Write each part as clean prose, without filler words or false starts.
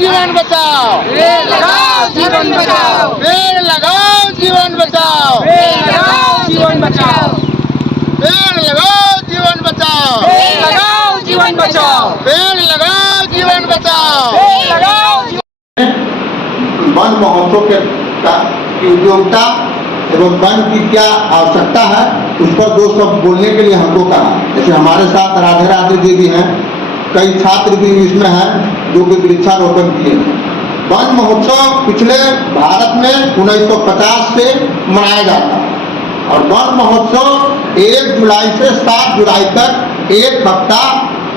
जीवन बचाओ, पेड़ लगाओ जीवन बचाओ, पेड़ लगाओ जीवन बचाओ, पेड़ लगाओ जीवन बचाओ, पेड़ लगाओ जीवन बचाओ, पेड़ लगाओ जीवन बचाओ, पेड़ लगाओ जीवन बचाओ। पेड़ लगाओ जीवन। वन महोत्सव की उपयोगिता एवं वन की क्या आवश्यकता है, उस पर दो शब्द बोलने के लिए हमको कहा। जैसे हमारे साथ राधे राधे जी भी हैं, कई छात्र भी इसमें हैं जो कि वृक्षारोपण किए हैं। वन महोत्सव पिछले भारत में 1950 से मनाया जाता है और वन महोत्सव 1 जुलाई से 7 जुलाई तक एक सप्ताह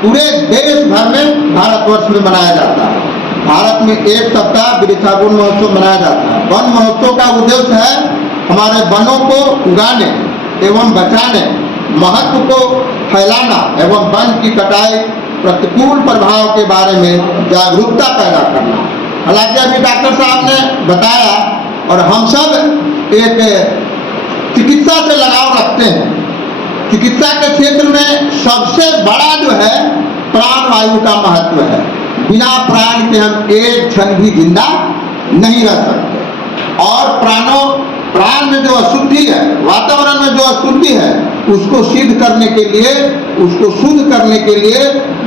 पूरे देश भर में भारतवर्ष में मनाया जाता है। भारत में एक सप्ताह वृक्षारोपण महोत्सव मनाया जाता है। वन महोत्सव का उद्देश्य है हमारे वनों को उगाने एवं बचाने, महत्व को फैलाना एवं वन की कटाई प्रतिकूल प्रभाव के बारे में जागरूकता पैदा करना। हालांकि अभी डॉक्टर साहब ने बताया और हम सब एक चिकित्सा से लगाव रखते हैं। चिकित्सा के क्षेत्र में सबसे बड़ा जो है प्राण वायु का महत्व है। बिना प्राण के हम एक क्षण भी जिंदा नहीं रह सकते और प्राण में जो अशुद्धि है, वातावरण में जो अशुद्धि है, उसको सिद्ध करने के लिए, उसको शुद्ध करने के लिए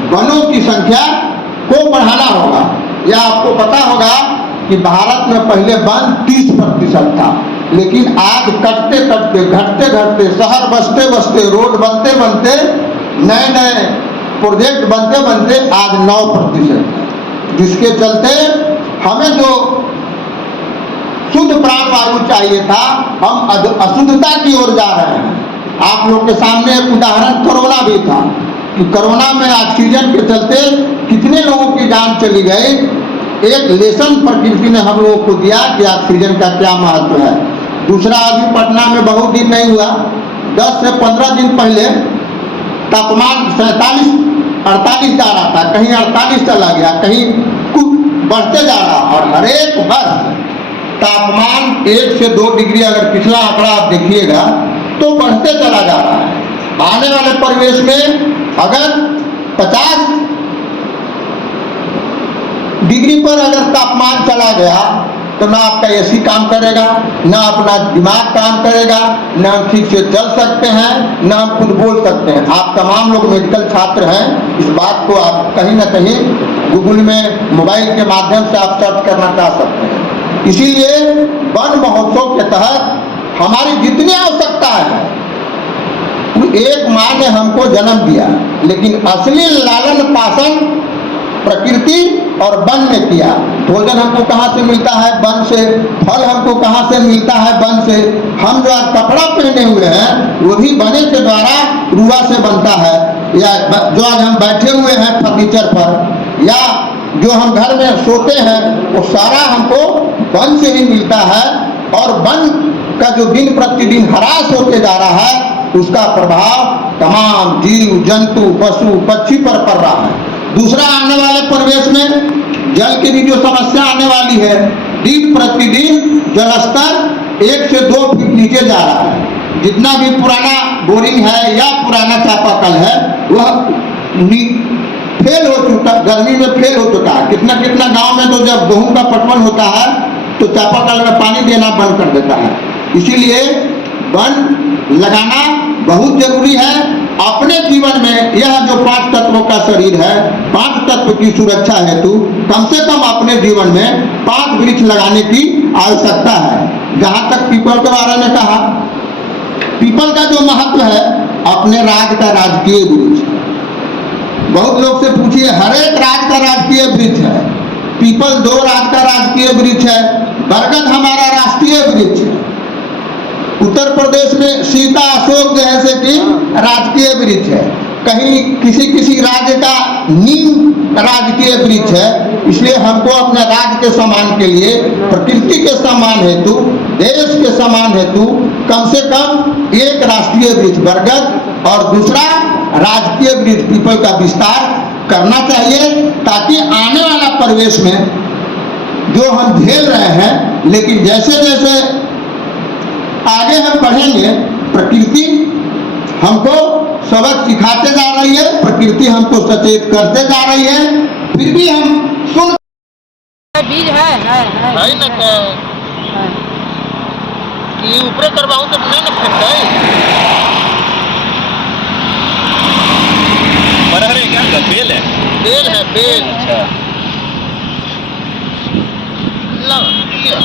वनों की संख्या को बढ़ाना होगा। या आपको पता होगा कि भारत में पहले वन 30% था, लेकिन आज कटते कटते, घटते घटते, शहर बसते बसते, रोड बनते बनते, नए नए प्रोजेक्ट बनते बनते आज 9% है। जिसके चलते हमें जो शुद्ध प्राण वायु चाहिए था, हम अशुद्धता की ओर जा रहे हैं। आप लोग के सामने एक उदाहरण कोरोना भी था कि कोरोना में ऑक्सीजन के चलते कितने लोगों की जान चली गई। एक लेसन प्रकृति ने हम लोगों को दिया कि ऑक्सीजन का क्या महत्व है। दूसरा, अभी पटना में बहुत दिन नहीं हुआ, 10 से 15 दिन पहले तापमान 47-48 जा रहा था, कहीं 48 चला गया, कहीं कुछ बढ़ते जा रहा और हर एक वर्ष तापमान 1 से 2 डिग्री, अगर पिछला आंकड़ा आप देखिएगा तो बढ़ते चला जा रहा है। आने वाले परिवेश में अगर 50 डिग्री पर अगर तापमान चला गया तो ना आपका एसी काम करेगा, ना अपना दिमाग काम करेगा, ना हम ठीक से चल सकते हैं, ना हम खुद बोल सकते हैं। आप तमाम लोग मेडिकल छात्र हैं, इस बात को आप कहीं ना कहीं गूगल में मोबाइल के माध्यम से आप सर्च करना चाह सकते हैं। इसीलिए वन महोत्सव के तहत हमारी जितनी आवश्यकता है, एक माँ ने हमको जन्म दिया, लेकिन असली लालन पालन प्रकृति और वन ने किया। भोजन हमको कहाँ से मिलता है? वन से। फल हमको कहाँ से मिलता है? वन से। हम जो आज कपड़ा पहने हुए हैं वो भी बने के द्वारा रुआ से बनता है, या जो आज हम बैठे हुए हैं फर्नीचर पर, या जो हम घर में सोते हैं, वो सारा हमको वन से ही मिलता है। और वन का जो दिन प्रतिदिन ह्रास होते जा रहा है, उसका प्रभाव तमाम जीव जंतु पशु पक्षी पर पड़ रहा है। दूसरा, आने वाले परिवेश में जल की भी जो समस्या आने वाली है, दिन प्रतिदिन जल स्तर 1 से 2 फीट नीचे जा रहा है। जितना भी पुराना बोरिंग है या पुराना चापाकल है वह फेल हो चुका, गर्मी में फेल हो चुका है। कितना कितना गांव में तो जब गेहूं का पटवन होता है तो चापाकल में पानी देना बंद कर देता है। इसीलिए वन लगाना बहुत जरूरी है। अपने जीवन में यह जो 5 तत्वों का शरीर है, 5 तत्व की सुरक्षा हेतु कम से कम अपने जीवन में 5 वृक्ष लगाने की आवश्यकता है। जहां तक पीपल के बारे में कहा, पीपल का जो महत्व है अपने राज्य का राजकीय वृक्ष है। बहुत लोग से पूछिए, हर एक राज्य का राजकीय वृक्ष है। पीपल 2 राज्य का राजकीय वृक्ष है। बरगद हमारा राष्ट्रीय वृक्ष है। उत्तर प्रदेश में सीता अशोक जैसे कि राजकीय वृक्ष है। कहीं किसी किसी राज्य का नीम राजकीय वृक्ष है। इसलिए हमको अपने राज्य के सम्मान के लिए, प्रकृति के सम्मान हेतु, देश के सम्मान हेतु कम से कम एक राष्ट्रीय वृक्ष बरगद और दूसरा राजकीय वृक्ष पीपल का विस्तार करना चाहिए, ताकि आने वाला परिवेश में जो हम झेल रहे हैं, लेकिन जैसे जैसे आगे हम बढ़ेंगे, प्रकृति हमको सबक सिखाते जा रही है, प्रकृति हमको सचेत करते जा रही है, फिर भी हम सुन बीज है है ना के है। कि ऊपर करवाऊं तो नहीं ना फिरते बरहर है क्या बेल है? बेल है बेल अच्छा लो ये